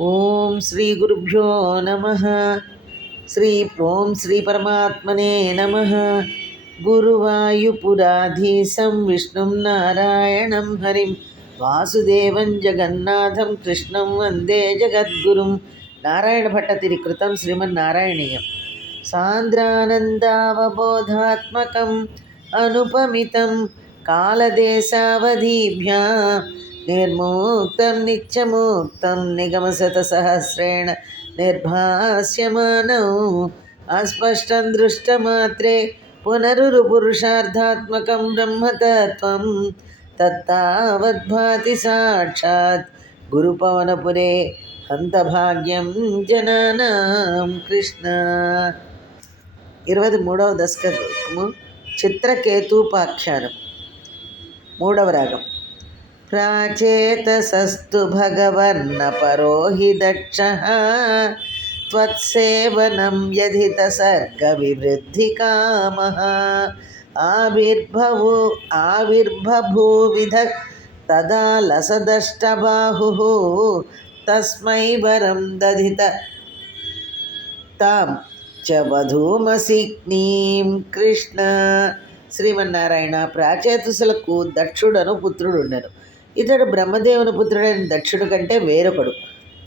ఓం శ్రీ గురుభ్యో నమ. శ్రీ ఓం శ్రీ పరమాత్మనే నమ. గురువాయుపురాధీశం విష్ణుం నారాయణం హరిం. వాసుదేవం జగన్నాథం కృష్ణం వందే జగద్గురుం. నారాయణ భట్టతిరి కృతం శ్రీమన్నారాయణీయం. సాంద్రానందావబోధాత్మకం అనుపమితం కాలదేశావధీభ్యా. నిర్ముక్తం నిగమశత సహస్రేణ నిర్భాస్యమానం. అస్పష్టం దృష్టమాత్రే పునరురుపురుషార్థాత్మకం బ్రహ్మతత్వం. తత్తావద్భాతి సాక్షాత్ గురుపవనపురే హంతభాగ్యం జనానాం కృష్ణ. ఇరవై మూడవ దశకము చిత్రకేతూపాఖ్యానం. మూడవ రాగం. ప్రాచేతసస్తు భగవన్న పరోహి దక్ష త్వత్సేవనం యధిత సర్గ వివృద్ధి కామ ఆవిర్భవు ఆవిర్భూవిధ తదా లసదష్టబాహు తస్మై వరం దధిత తాం చ వధూమసిగ్నీం కృష్ణ. శ్రీమన్నారాయణ ప్రాచేతుసులకు దక్షుడను పుత్రుడుండెను ఇతడు బ్రహ్మదేవుని పుత్రుడైన దక్షుడు కంటే వేరొకడు.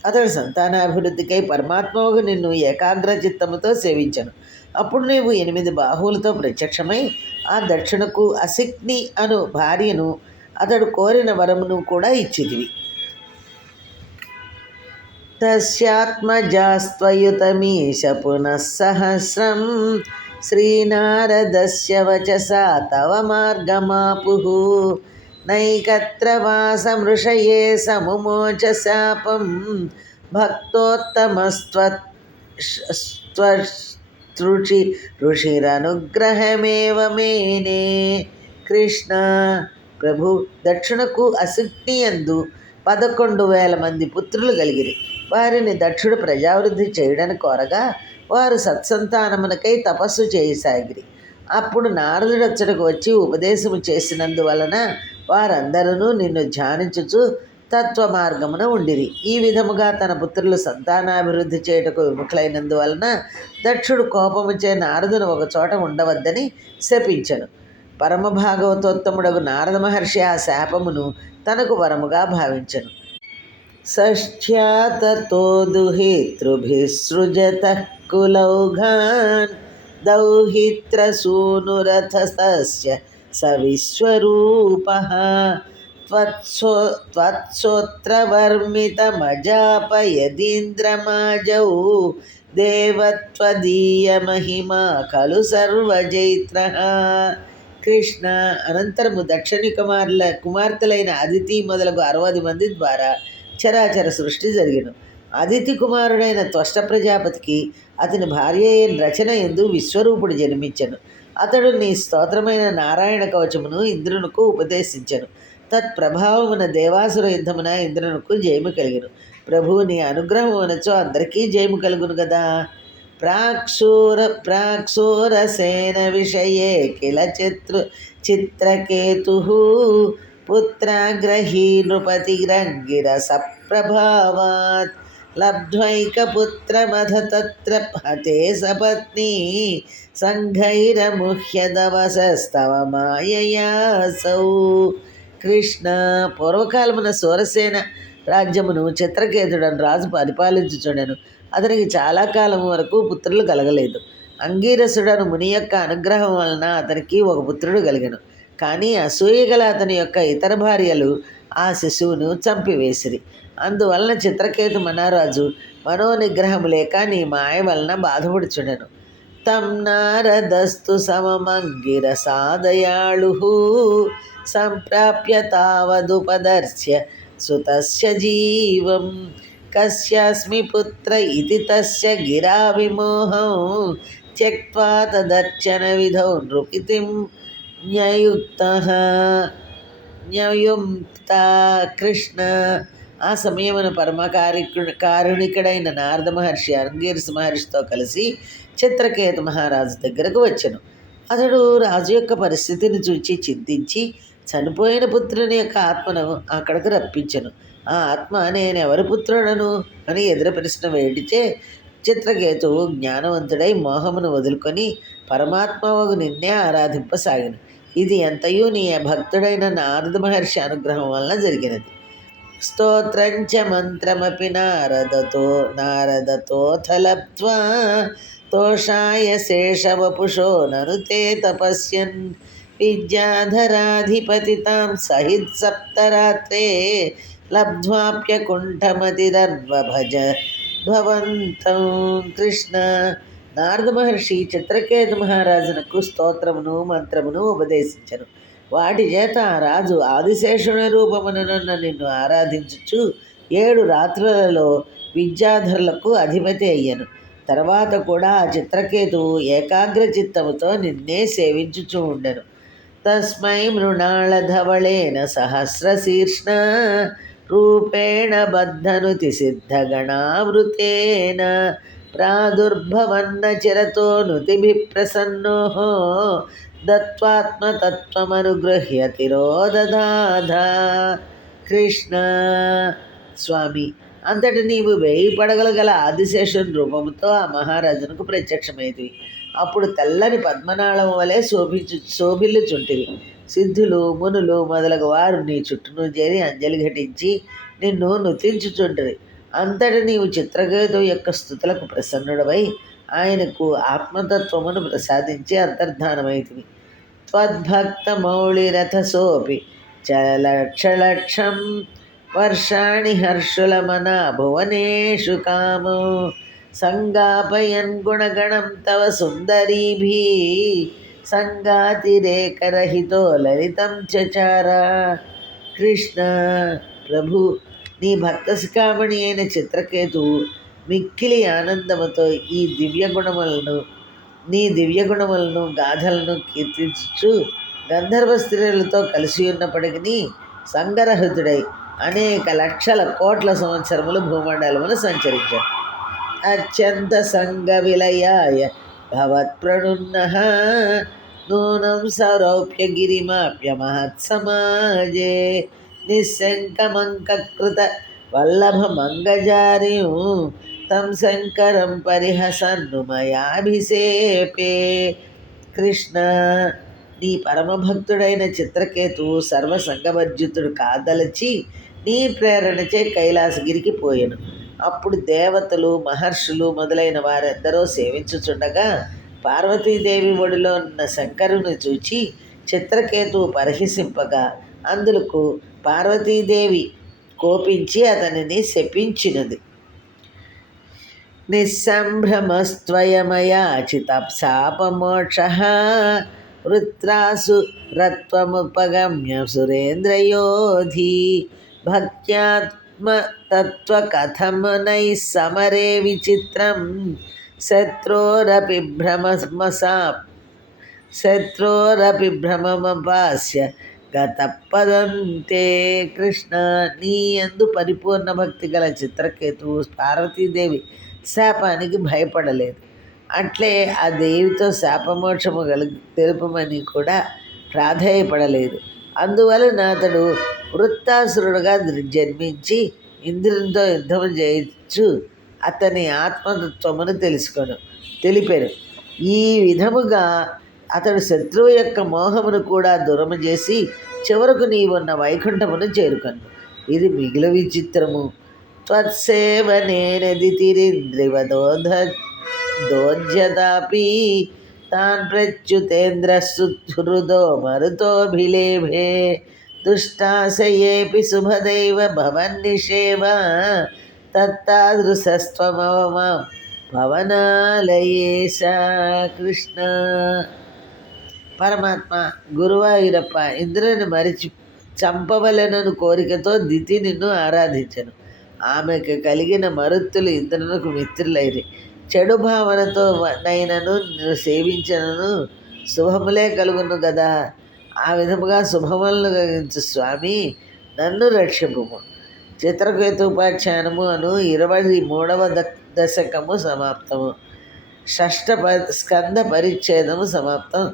అతడు సంతానాభివృద్ధికై పరమాత్మకు నిన్ను ఏకాగ్ర చిత్తముతో సేవించను. అప్పుడు నీవు ఎనిమిది బాహువులతో ప్రత్యక్షమై ఆ దక్షునకు అసిగ్ని అను భార్యను అతడు కోరిన వరమును కూడా ఇచ్చిదివి తస్యాత్మజాస్త్వయుతమీశ పునఃసహస్రం శ్రీనారదస్య వచసా తవ మార్గమాపు. నైకత్ర వాసమృషయే సముమోచ శాపం భక్తోత్తమస్త్వృషి ఋషిరనుగ్రహమేవ మేనే కృష్ణ ప్రభు దక్షిణకు అశుక్తి అందు పదకొండు వేల మంది పుత్రులు కలిగిరి. వారిని దక్షుడు ప్రజావృద్ధి చేయడని కోరగా వారు సత్సంతానమునకై తపస్సు చేయసాగిరి అప్పుడు నారదుడచ్చడకు వచ్చి ఉపదేశము చేసినందువలన వారందరూ నిన్ను ధ్యానించుచు తత్వ మార్గమున ఉండిరి. ఈ విధముగా తన పుత్రులు సంతానాభివృద్ధి చేయుటకు విముఖులైనందువలన దక్షుడు కోపముచే నారదును ఒకచోట ఉండవద్దని శపించను. పరమ భాగవతోత్తముడగు నారద మహర్షి ఆ శాపమును తనకు వరముగా భావించను. షష్ఠ్యా తతో దుహితృభిసృజత కులౌఘాన్ దౌహిత్రసూనురథస్తస్య స విశ్వరూపः त्वत्सो त्वत्सोत्रवर्मितमजापयदीन्द्रमाजौ దేవత్వదీయమహిమా ఖలు సర్వజైత్ర కృష్ణ అనంతరము దక్షిణి కుమారుల కుమార్తెలైన అదితి మొదలగు అరవది మంది ద్వారా చరాచర సృష్టి జరిగిన అదితి కుమారుడైన త్వష్ట ప్రజాపతికి అతని భార్య అయిన రచన ఎందు విశ్వరూపుడు జన్మించను అతడు నీ స్తోత్రమైన నారాయణ కవచమును ఇంద్రునకు ఉపదేశించను. తత్ప్రభావమున దేవాసుర యుద్ధమున ఇంద్రునకు జయము కలిగిను. ప్రభువు నీ అనుగ్రహం అందరికీ జయము కలుగును కదా ప్రాక్షూర ప్రాక్షూరసేన విషయే కిల చిత్రు చిత్రకేతు పుత్రాగ్రహీ నృపతిరంగిరస సప్రభావాత్ లబ్ధ్వైకపుత్రమధ తత్ర హతే సపత్ని సంఘైరముహ్యదవసస్తవ మాయయాసౌ కృష్ణ పూర్వకాలమున సూరసేన రాజ్యమును చిత్రకేతుడని రాజు పరిపాలించుచుండెను. అతనికి చాలా కాలం వరకు పుత్రులు కలగలేదు. అంగీరసుడను ముని యొక్క అనుగ్రహం వలన అతనికి ఒక పుత్రుడు కలిగను. కానీ అసూయగల అతని యొక్క ఇతర భార్యలు ఆ శిశువును చంపివేసిరి. అందువలన చిత్రకేతు మహారాజు మనోనిగ్రహం లేక నీ మాయ వలన బాధపడుచుండెను. తం నారదస్తు సమమంగిర సాదయాళు సంప్రాప్య తావదుపదర్శ్య సుతస్య జీవం. కస్యాస్మి పుత్ర ఇది తస్య గిరా విమోహం. త్యక్వా తదర్చన విధౌ నృపితిం న్యయుక్త. న్యయుక్త కృష్ణ. ఆ సమయమున పరమకారికుడు కారుణికుడైన నారద మహర్షి అంగీరస మహర్షితో కలిసి చిత్రకేతు మహారాజు దగ్గరకు వచ్చను. అతడు రాజు యొక్క పరిస్థితిని చూచి చింతించి చనిపోయిన పుత్రుని యొక్క ఆత్మను అక్కడికి రప్పించను. ఆ ఆత్మ నేను ఎవరి పుత్రుడను? అని ఎదురు ప్రశ్న వేడిచే చిత్రకేతువు జ్ఞానవంతుడై మోహమును వదులుకొని పరమాత్మవగు నిన్నే ఆరాధింపసాగిను. ఇది ఎంతయూ నీ భక్తుడైన నారద మహర్షి అనుగ్రహం వలన జరిగినది స్తోత్రంచ మంత్రమపి నారదతో నారదతోథ లబ్ధ్వా తోషాయ శేషవపుషో నను తే తపస్యన్ విద్యాధరాధిపతి తాం సహిత్ సప్తరాత్రే లబ్ధ్వాప్యకుంఠమతిరర్వభజ భవంతం కృష్ణ నారద మహర్షి చిత్రకేతు మహారాజునకు స్తోత్రమును మంత్రమును ఉపదేశించను. వాటి చేత ఆ రాజు ఆదిశేషుని రూపముననున్న నిన్ను ఆరాధించుచు ఏడు రాత్రులలో విద్యాధరులకు అధిపతి అయ్యను. తర్వాత కూడా ఆ చిత్రకేతువు ఏకాగ్ర చిత్తముతో నిన్నే సేవించుచూ ఉండెను. తస్మై మృణాళధవళేన సహస్రశీర్ష్ణ రూపేణ బద్ధనుతి సిద్ధగణావృతేన ప్రాదుర్భవన్న చిరతో నుతిభి ప్రసన్నో దత్వాత్మతత్వమనుగృహ్య తిరోదధాధ కృష్ణ స్వామి అంతటి నీవు వేయి పడగలు గల ఆదిశేషన్ రూపముతో ఆ మహారాజునకు ప్రత్యక్షమైతివి అప్పుడు తెల్లని పద్మనాళం వలె శోభించు శోభిల్లుచుంటివి. సిద్ధులు మునులు మొదలగు వారు నీ చుట్టూను చేరి అంజలి ఘటించి నిన్ను నుతించుచుంటరి. అంతటి నీవు చిత్రకేతు యొక్క స్థుతులకు ప్రసన్నుడవై ఆయనకు ఆత్మతత్వమును ప్రసాదించి అంతర్ధానమైతివి. త్వద్భక్తమౌళిరథసోపి చలక్షలక్షం వర్షాణి హర్షులమన భువనేషు కాము. సంగాపయన్ గుణగణం తవ సుందరీభి సంగాతిరేకరహితో లలితం చచార కృష్ణ ప్రభు నీ భక్త శిఖామణి అయిన చిత్రకేతువు మిక్కిలి ఆనందముతో ఈ దివ్యగుణములను నీ దివ్యగుణములను గాథలను కీర్తించు గంధర్వ స్త్రీలతో కలిసి ఉన్నప్పటికీ సంగరహితుడై అనేక లక్షల కోట్ల సంవత్సరములు భూమండలమును సంచరించాడు అత్యంత సంగ విలయాయ భవత్ప్రణున్న నూనం సౌరౌప్యగిరిమాప్య మహత్సమాజే నిశంకమంకృత వల్లభమంగజార్యం తం శంకరం పరిహసన్ను మయాభిసేపే కృష్ణ నీ పరమభక్తుడైన చిత్రకేతువు సర్వసంగవర్జితుడు కాదలచి నీ ప్రేరణచే కైలాసగిరికి పోయాను. అప్పుడు దేవతలు మహర్షులు మొదలైన వారెందరో సేవించుచుండగా పార్వతీదేవి ఒడిలో ఉన్న శంకరుని చూచి చిత్రకేతువు పరిహసింపగా అందులకు పార్వతీదేవి కోపించి అతనిని శపించినది. నిస్సంభ్రమస్త్వయమయాచితప్సాపమోక్ష వృత్రాసు రత్వముపగమ్య సురేంద్రయోధి భక్త్యాత్మతత్వకథమునై సమరే విచిత్రం శత్రోరపి భ్రమమసా శత్రోరపి భ్రమమపాస్య గతపదంతే కృష్ణ నీ ఎందు పరిపూర్ణ భక్తి గల చిత్రకేతువు పార్వతీదేవి శాపానికి భయపడలేదు. అట్లే ఆ దేవితో శాపమోక్షము గల తెలుపమని కూడా ప్రాధేయపడలేదు. అందువలన అతడు వృత్తాసురుడుగా జన్మించి ఇంద్రునితో యుద్ధము చేయొచ్చు అతని ఆత్మతత్వమును తెలుసుకొను తెలిపారు ఈ విధముగా అతడు శత్రువు యొక్క మోహమును కూడా దూరము చేసి చివరకు నీవున్న వైకుంఠమును చేరుకొను. ఇది మిగిలి విచిత్రము. త్వత్సేవనేనదితిరింద్రివదోధ దోజ్యతాపి తాన్ ప్రత్యుతేంద్ర సుహృదో మరుతోభిలేభే దుష్టాశయేపి శుభదైవ భవన్నిషేవ తత్తాదృశస్త్వమవమాం. భవనాలయేశ కృష్ణ. పరమాత్మ గురువాయూరప్ప ఇంద్రుని మరిచి చంపవలెనను కోరికతో దితి నిన్ను ఆరాధించను. ఆమెకు కలిగిన మరుత్తులు ఇంద్రునకు మిత్రులైరి. చెడు భావనతో నైనను నిన్ను సేవించనను శుభములే కలుగును కదా ఆ విధముగా శుభములను కలిగించు స్వామి నన్ను రక్షింపు చిత్రకేతుపాఖ్యానము అను ఇరవై మూడవ ద దశకము సమాప్తము. షష్ఠ ప స్కంద పరిచ్ఛేదము సమాప్తం.